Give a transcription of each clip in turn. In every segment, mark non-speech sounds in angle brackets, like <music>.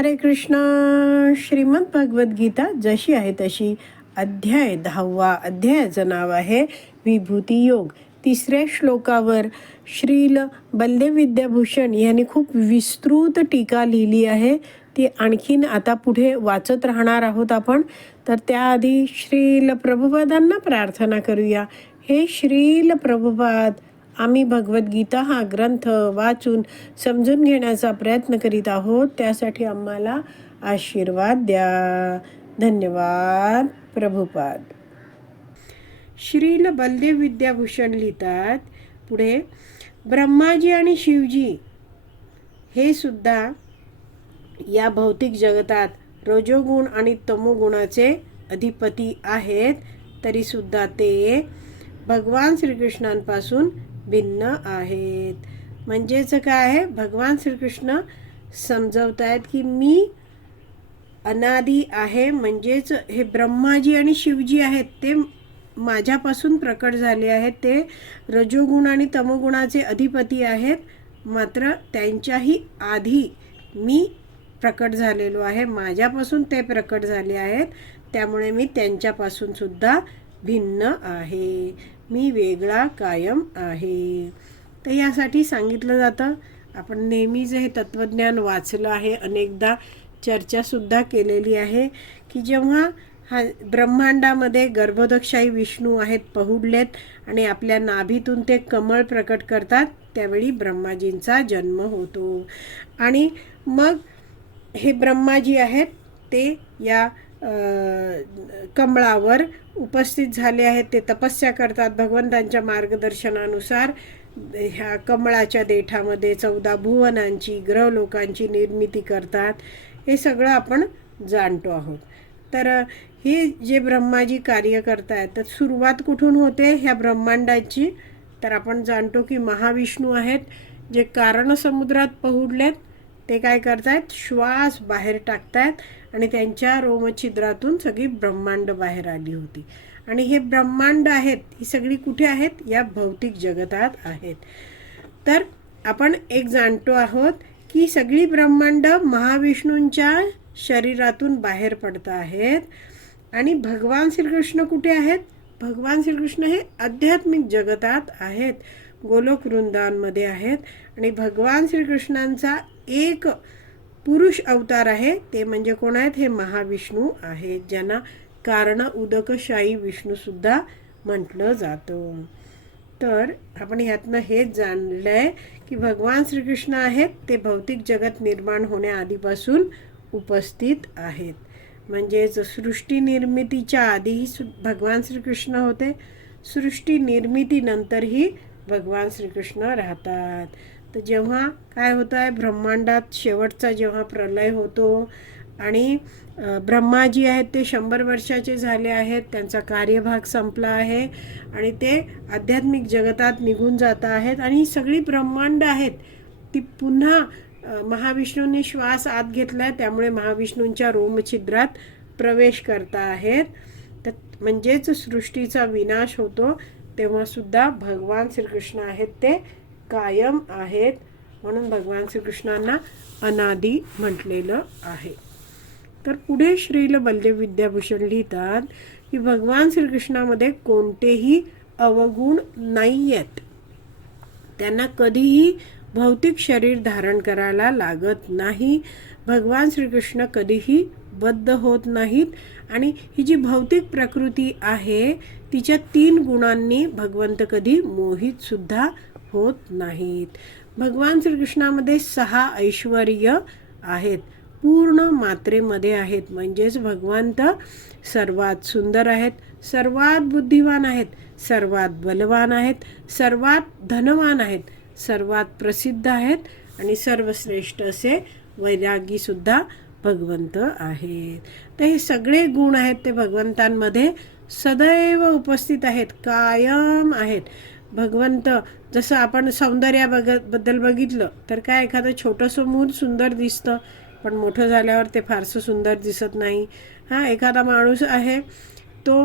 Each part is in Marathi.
हरे कृष्ण श्रीमद भगवद्गीता जशी आहे तशी. अध्याय दहावा अध्यायाचं नाव आहे विभूती योग. तिसऱ्या श्लोकावर श्रील बलदेव विद्याभूषण यांनी खूप विस्तृत टीका लिहिली आहे. ती आणखीन आता पुढे वाचत राहणार आहोत आपण. तर त्याआधी श्रील प्रभुपादांना प्रार्थना करूया. हे श्रील प्रभुपाद आम्ही भगवद्गीता हा ग्रंथ वाचून समजून घेण्याचा प्रयत्न करीत आहोत. त्यासाठी आम्हाला आशीर्वाद द्या. धन्यवाद. प्रभुपाद. श्रील बलदेव विद्याभूषण लिहितात. पुढे ब्रह्माजी आणि शिवजी हे सुद्धा या भौतिक जगतात रजोगुण आणि तमोगुणाचे अधिपती आहेत. तरीसुद्धा ते भगवान श्रीकृष्णांपासून भिन्न आहेत. म्हणजेच काय आहे? भगवान श्रीकृष्ण समजवत आहेत की मी अनादी आहे. म्हणजेच हे ब्रह्माजी आणि शिवजी आहेत ते माझ्यापासून प्रकट झाले आहेत. ते रजोगुण आणि तमोगुणाचे अधिपती आहेत. मात्र त्यांच्याही आधी मी प्रकट झालेलो आहे. माझ्यापासून ते प्रकट झाले आहेत. त्यामुळे मी त्यांच्यापासून सुद्धा भिन्न आहे. मी वेगळा कायम आहे. तर यासाठी सांगितलं जातं आपण नेहमीच हे तत्त्वज्ञान वाचलं आहे अनेकदा चर्चासुद्धा केलेली आहे की जेव्हा हा ब्रह्मांडामध्ये गर्भोदकशाही विष्णू आहेत पहुडलेत आणि आपल्या नाभीतून ते कमळ प्रकट करतात त्यावेळी ब्रह्माजींचा जन्म होतो. आणि मग हे ब्रह्माजी आहेत ते या कमळावर उपस्थित झाले आहेत. ते तपस्या करतात भगवंतांच्या मार्गदर्शनानुसार. ह्या कमळाच्या देठामध्ये चौदा भुवनांची ग्रहलोकांची निर्मिती करतात. हे सगळं आपण जाणतो आहोत. तर हे जे ब्रह्माजी कार्य करतायत तर सुरुवात कुठून होते ह्या ब्रह्मांडाची? तर आपण जाणतो की महाविष्णू आहेत जे कारण समुद्रात पहुडलेत ते काय करतायत? श्वास बाहेर टाकतायत. आणि त्यांच्या रोमछिद्रातून सगळी ब्रह्मांड बाहेर आली होती. आणि हे ब्रह्मांड आहेत ही सगळी कुठे आहेत? या भौतिक जगतात आहेत. तर आपण एक जाणतो आहोत की सगळी ब्रह्मांड महाविष्णूंच्या शरीरातून बाहेर पडत आहेत. आणि भगवान श्रीकृष्ण कुठे आहेत? भगवान श्रीकृष्ण हे आध्यात्मिक जगतात आहेत. गोलोक वृंदांमध्ये आहेत. आणि भगवान श्रीकृष्णांचा एक पुरुष अवतार आहे. ते म्हणजे कोण आहेत? हे महाविष्णू आहेत ज्यांना कारण उदकशाही विष्णूसुद्धा म्हटलं जातं. तर आपण ह्यातनं हेच जाणलं आहे की भगवान श्रीकृष्ण आहेत. ते भौतिक जगत निर्माण होण्याआधीपासून उपस्थित आहेत. म्हणजेच सृष्टी निर्मितीच्या आधीही सु भगवान श्रीकृष्ण होते. सृष्टी निर्मितीनंतरही भगवान श्रीकृष्ण राहतात. तर जेव्हा काय होतं आहे ब्रह्मांडात शेवटचा जेव्हा प्रलय होतो आणि ब्रह्माजी आहेत ते शंभर वर्षाचे झाले आहेत त्यांचा कार्यभाग संपला आहे आणि ते आध्यात्मिक जगतात निघून जात आहेत आणि ही सगळी ब्रह्मांड आहेत ती पुन्हा महाविष्णूंनी श्वास आत घेतला आहे त्यामुळे महाविष्णूंच्या रोमछिद्रात प्रवेश करता आहेत. तर म्हणजेच सृष्टीचा विनाश होतो तेव्हासुद्धा भगवान श्रीकृष्ण आहेत ते कायम आहेत म्हणून भगवान श्रीकृष्णांना अनादी म्हटलेलं आहे. तर पुढे श्रील बलदेव विद्याभूषण लिहितात की भगवान श्रीकृष्णामध्ये कोणतेही अवगुण नाही आहेत त्यांना कधीही भौतिक शरीर धारण करायला लागत नाही. भगवान श्रीकृष्ण कधीही बद्ध होत नाहीत आणि ही जी भौतिक प्रकृती आहे तिच्या तीन गुणांनी भगवंत कधी मोहितसुद्धा होत नाहीत. भगवान श्रीकृष्णामध्ये सहा ऐश्वर आहेत. पूर्ण मात्रेमध्ये आहेत. म्हणजेच भगवंत सर्वात सुंदर आहेत सर्वात बुद्धिवान आहेत सर्वात बलवान आहेत सर्वात धनवान आहेत सर्वात प्रसिद्ध आहेत आणि सर्वश्रेष्ठ असे वैरागीसुद्धा भगवंत आहेत. तर हे सगळे गुण आहेत ते भगवंतांमध्ये सदैव उपस्थित आहेत कायम आहेत. भगवंत जसं आपण सौंदर्या बघबद्दल बघितलं तर काय एखादं छोटंसं मूल सुंदर दिसतं पण मोठं झाल्यावर ते फारसं सुंदर दिसत नाही. हां एखादा माणूस आहे तो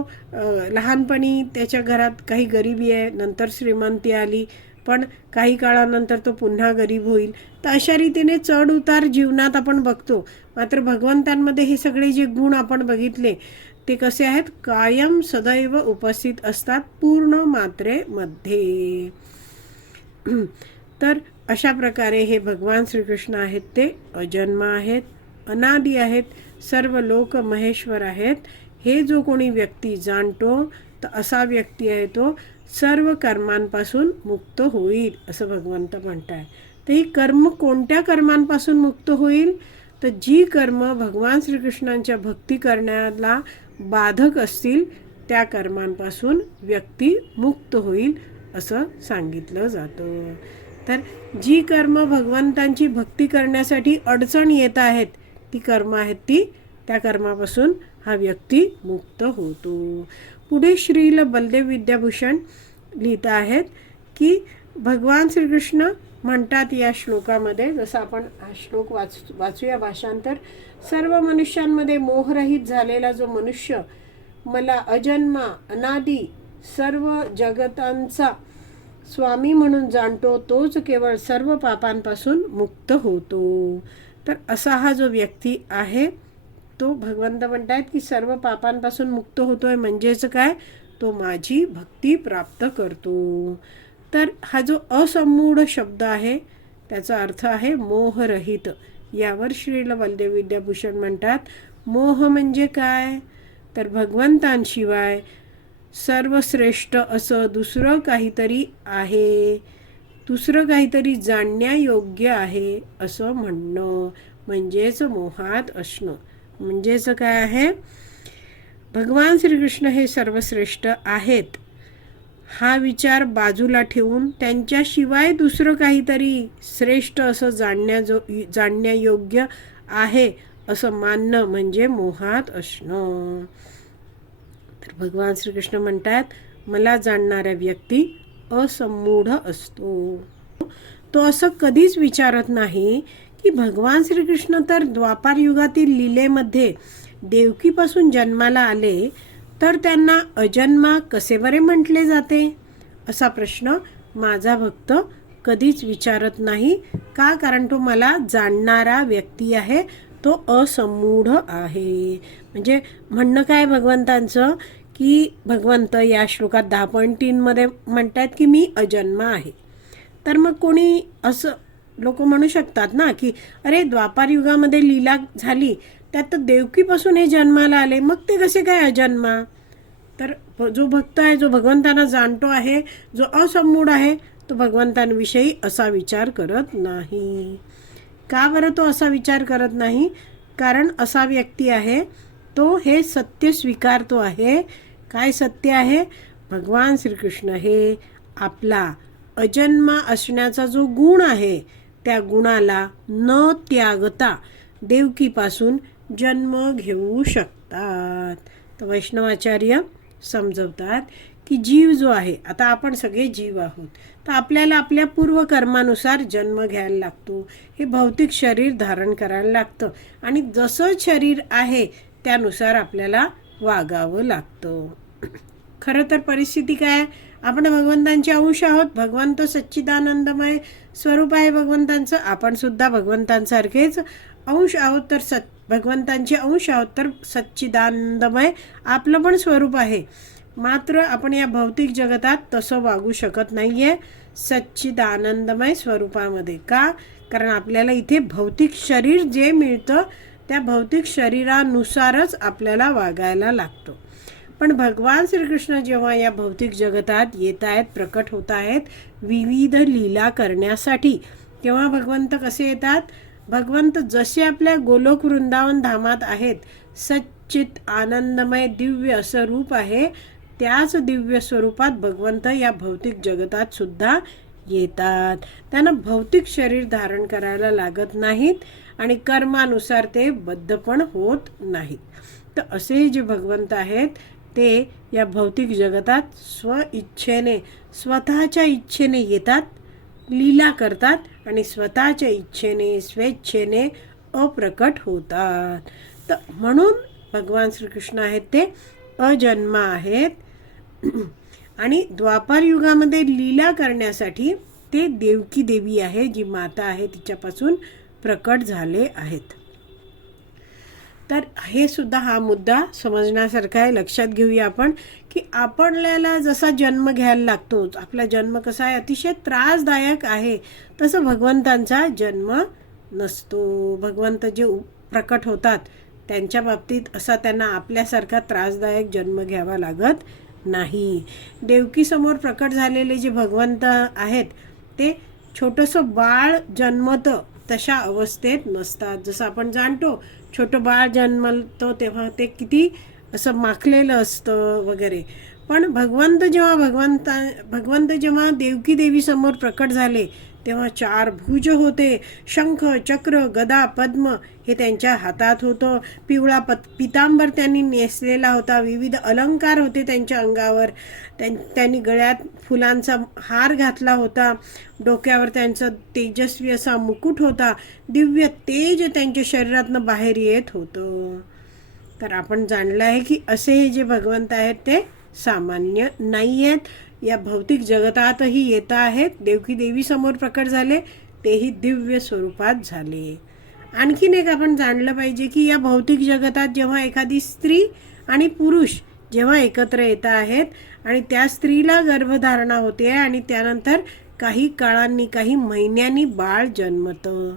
लहानपणी त्याच्या घरात काही गरिबी आहे नंतर श्रीमंती आली पण काही काळानंतर तो पुन्हा गरीब होईल. तर अशा रीतीने चढ उतार जीवनात आपण बघतो. मात्र भगवंतांमध्ये हे सगळे जे गुण आपण बघितले ते कसे आहेत? कायम सदैव उपस्थित असतात पूर्ण मात्रेमध्ये. <clears throat> तर अशा प्रकारे हे भगवान श्रीकृष्ण आहेत ते अजन्म आहेत अनादी आहेत सर्व लोक महेश्वर आहेत. हे जो कोणी व्यक्ती जाणतो तर असा व्यक्ती आहे तो सर्व कर्मांपासून मुक्त होईल असं भगवंत म्हणताय. तर ही कर्म कोणत्या कर्मांपासून मुक्त होईल? तर जी कर्म भगवान श्रीकृष्णांच्या भक्ती करण्याला बाधक असतील त्या कर्मांपासून व्यक्ती मुक्त होईल असं सांगितलं जातं. तर जी कर्म भगवंतांची भक्ती करण्यासाठी अडचण येत आहेत ती कर्म आहेत ती त्या कर्मापासून हा व्यक्ती मुक्त होतो. पुढे श्रील बलदेव विद्याभूषण लिहित आहेत की भगवान श्रीकृष्ण म्हणतात या श्लोकामध्ये जसं आपण हा श्लोक वाच वाचूया भाषांतर सर्व मनुष्यांमध्ये मोहरहित झालेला जो मनुष्य मला अजन्मा अनादी सर्व जगतांचा स्वामी म्हणून जाणतो तोच केवळ सर्व पापांपासून मुक्त होतो. तर असा हा जो व्यक्ती आहे तो भगवंत म्हणतायत की सर्व पापांपासून मुक्त होतोय म्हणजेच काय? तो माझी भक्ती प्राप्त करतो. तर हा जो असमूढ शब्द आहे त्याचा अर्थ आहे मोहरहित. यावर श्रील बलदेव विद्याभूषण म्हणतात. मोह म्हणजे काय? तर भगवंतांशिवाय सर्वश्रेष्ठ असं दुसरं काहीतरी आहे. दुसरं काहीतरी जाणण्यायोग्य आहे असं म्हणणं म्हणजेच मोहात असणं. म्हणजेच काय आहे? भगवान श्रीकृष्ण हे सर्वश्रेष्ठ आहेत. हा विचार बाजूला ठेवून त्यांच्याशिवाय दुसरं काहीतरी श्रेष्ठ असं जाणण्याजो जाणण्यायोग्य आहे असं मानणं म्हणजे मोहात असणं. तर भगवान श्रीकृष्ण म्हणतात मला जाणणाऱ्या व्यक्ती असमूढ असतो. तो असं कधीच विचारत नाही की भगवान श्रीकृष्ण तर द्वापार युगातील लीलेमध्ये देवकीपासून जन्माला आले तर त्यांना अजन्मा कसे बरे म्हटले जाते? असा प्रश्न माझा भक्त कधीच विचारत नाही. का? कारण तो मला जाणणारा व्यक्ती आहे. तो असमूढ आहे. म्हणजे म्हणणं काय भगवंतांचं? की भगवंत या श्लोकात दहा पॉईंट तीनमध्ये म्हणतात की मी अजन्मा आहे. तर मग कोणी असं लोक म्हणू शकतात ना की अरे द्वापार युगामध्ये लीला झाली. त्यात तर देवकीपासून हे जन्माला आले. मग ते कसे काय अजन्मा? तर जो भक्त आहे जो भगवंतांना जाणतो आहे जो असमूढ आहे तो भगवंतांविषयी असा विचार करत नाही. का बरं तो असा विचार करत नाही? कारण असा व्यक्ती आहे तो हे सत्य स्वीकारतो आहे. काय सत्य आहे? भगवान श्रीकृष्ण हे आपला अजन्मा असण्याचा जो गुण आहे त्या गुणाला न त्यागता देवकीपासून जन्म घेऊ शकतात. तर वैष्णवाचार्य समजवतात की जीव जो आहे आता आपण सगळे जीव आहोत तर आपल्याला आपल्या पूर्वकर्मानुसार जन्म घ्यायला लागतो. हे भौतिक शरीर धारण करायला लागतं आणि जसं शरीर आहे त्यानुसार आपल्याला वागावं लागतं. खरं तर परिस्थिती काय? आपण भगवंतांचे अंश आहोत भगवंत सच्चिदानंदमय स्वरूप आहे भगवंतांचं आपण सुद्धा भगवंतांसारखेच अंश आहोत तर सत् भगवंतांचे अंश आहोत तर सच्चिदानंदमय आपलं पण स्वरूप आहे. मात्र आपण या भौतिक जगतात तसं वागू शकत नाही आहे सच्चिदानंदमय स्वरूपामध्ये. का? कारण आपल्याला इथे भौतिक शरीर जे मिळतं त्या भौतिक शरीरानुसारच आपल्याला वागायला लागतं. पण भगवान श्रीकृष्ण जेव्हा या भौतिक जगतात येत आहेत प्रकट होत आहेत विविध लीला करण्यासाठी तेव्हा भगवंत कसे येतात? भगवंत जसे आपल्या गोलोक वृंदावन धामात आहेत सच्चित आनंदमय दिव्य असं रूप आहे त्याच दिव्य स्वरूपात भगवंत या भौतिक जगतात सुद्धा येतात. त्यांना भौतिक शरीर धारण करायला लागत नाहीत आणि कर्मानुसार ते बद्ध पण होत नाहीत. तर असे जे भगवंत आहेत ते या भौतिक जगतात स्व इच्छेने स्वतःच्या इच्छेने येतात लीला करतात आणि स्वतःच्या इच्छेने स्वेच्छेने अप्रकट होतात. तर म्हणून भगवान श्रीकृष्ण आहेत ते अजन्मा आहेत. आणि द्वापार युगामध्ये लीला करण्यासाठी ते देवकी देवी आहे जी माता आहे तिच्यापासून प्रकट झाले आहेत. तर हे सुद्धा हा मुद्दा समजण्यासारखा आहे. लक्षात घेऊया आपण की आपल्याला जसा जन्म घ्यायला लागतो आपला जन्म कसा आहे अतिशय त्रासदायक आहे तसं भगवंतांचा जन्म नसतो. भगवंत जे प्रकट होतात त्यांच्या बाबतीत असा त्यांना आपल्यासारखा त्रासदायक जन्म घ्यावा लागत नाही. देवकीसमोर प्रकट झालेले जे भगवंत आहेत ते छोटंसं बाळ जन्मतं तशा अवस्थेत नसतात. जसं आपण जाणतो छोटं बाळ जन्मलतो तेव्हा ते किती असं माखलेलं असतं वगैरे. पण भगवंत जेव्हा भगवंता भगवंत जेव्हा देवकी देवीसमोर प्रकट झाले तेव्हा चार भुज होते. शंख चक्र गदा पद्म हे त्यांच्या हातात होतं. पिवळा पत पितांबर त्यांनी नेसलेला होता. विविध अलंकार होते त्यांच्या अंगावर. त्यां त्यांनी गळ्यात फुलांचा हार घातला होता. डोक्यावर त्यांचं तेजस्वी असा मुकुट होता. दिव्य तेज त्यांच्या शरीरातनं बाहेर येत होतं. तर आपण जाणलं आहे की असे जे भगवंत आहेत ते सामान्य नाही आहेत या भौतिक जगतातही येत आहेत. देवकी देवी समोर प्रकट झाले तेही दिव्य स्वरूपात झाले. आणखीन एक आपण जाणलं पाहिजे की या भौतिक जगतात जेव्हा एखादी स्त्री आणि पुरुष जेव्हा एकत्र येत आहेत आणि त्या स्त्रीला गर्भधारणा होते आणि त्यानंतर काही काळांनी काही महिन्यांनी बाळ जन्मतं.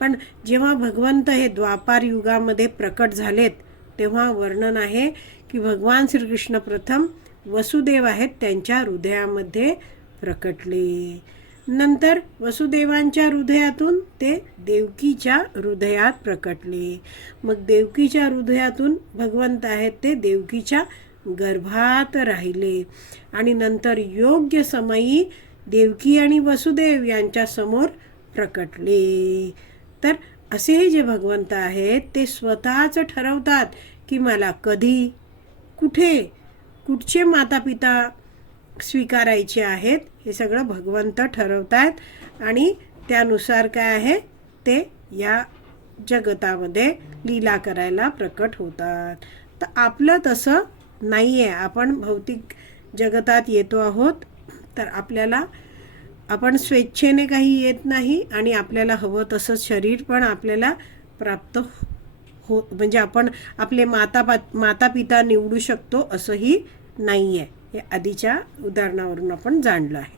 पण जेव्हा भगवंत हे द्वापार युगामध्ये प्रकट झालेत तेव्हा वर्णन आहे की भगवान श्रीकृष्ण प्रथम वसुदेव आहेत त्यांच्या हृदयामध्ये प्रकटले. नंतर वसुदेवांच्या हृदयातून ते देवकीच्या हृदयात प्रकटले. मग देवकीच्या हृदयातून भगवंत आहेत ते देवकीच्या गर्भात राहिले. आणि नंतर योग्य समयी देवकी आणि वसुदेव यांच्यासमोर प्रकटले. तर असे जे भगवंत आहेत ते स्वतःच ठरवतात की मला कधी कुठे कुठचे माता पिता स्वीकारायचे आहेत हे सगळं भगवंत ठरवतायत. आणि त्यानुसार काय आहे? ते या जगतामध्ये लीला करायला प्रकट होतात. तर आपलं तसं नाही आहे आपण भौतिक जगतात येतो आहोत तर आपल्याला आपण स्वेच्छेने काही येत नाही आणि आपल्याला हवं तसं शरीर पण आपल्याला प्राप्त हो म्हणजे आपण आपले माता पा माता पिता निवडू शकतो असंही नाही आहे हे आधीच्या उदाहरणावरून आपण जाणलं आहे.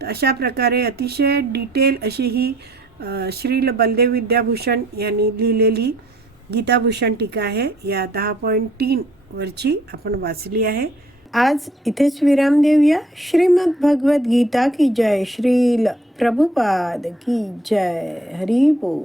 तर अशा प्रकारे अतिशय डिटेल अशी ही श्रील बलदेव विद्याभूषण यांनी लिहिलेली गीताभूषण टीका आहे. या दहा पॉईंट तीन वरची आपण वाचली आहे. आज इथेच विराम देऊया. श्रीमद भगवत गीता की जय. श्रील प्रभुपाद की जय. हरी बोल.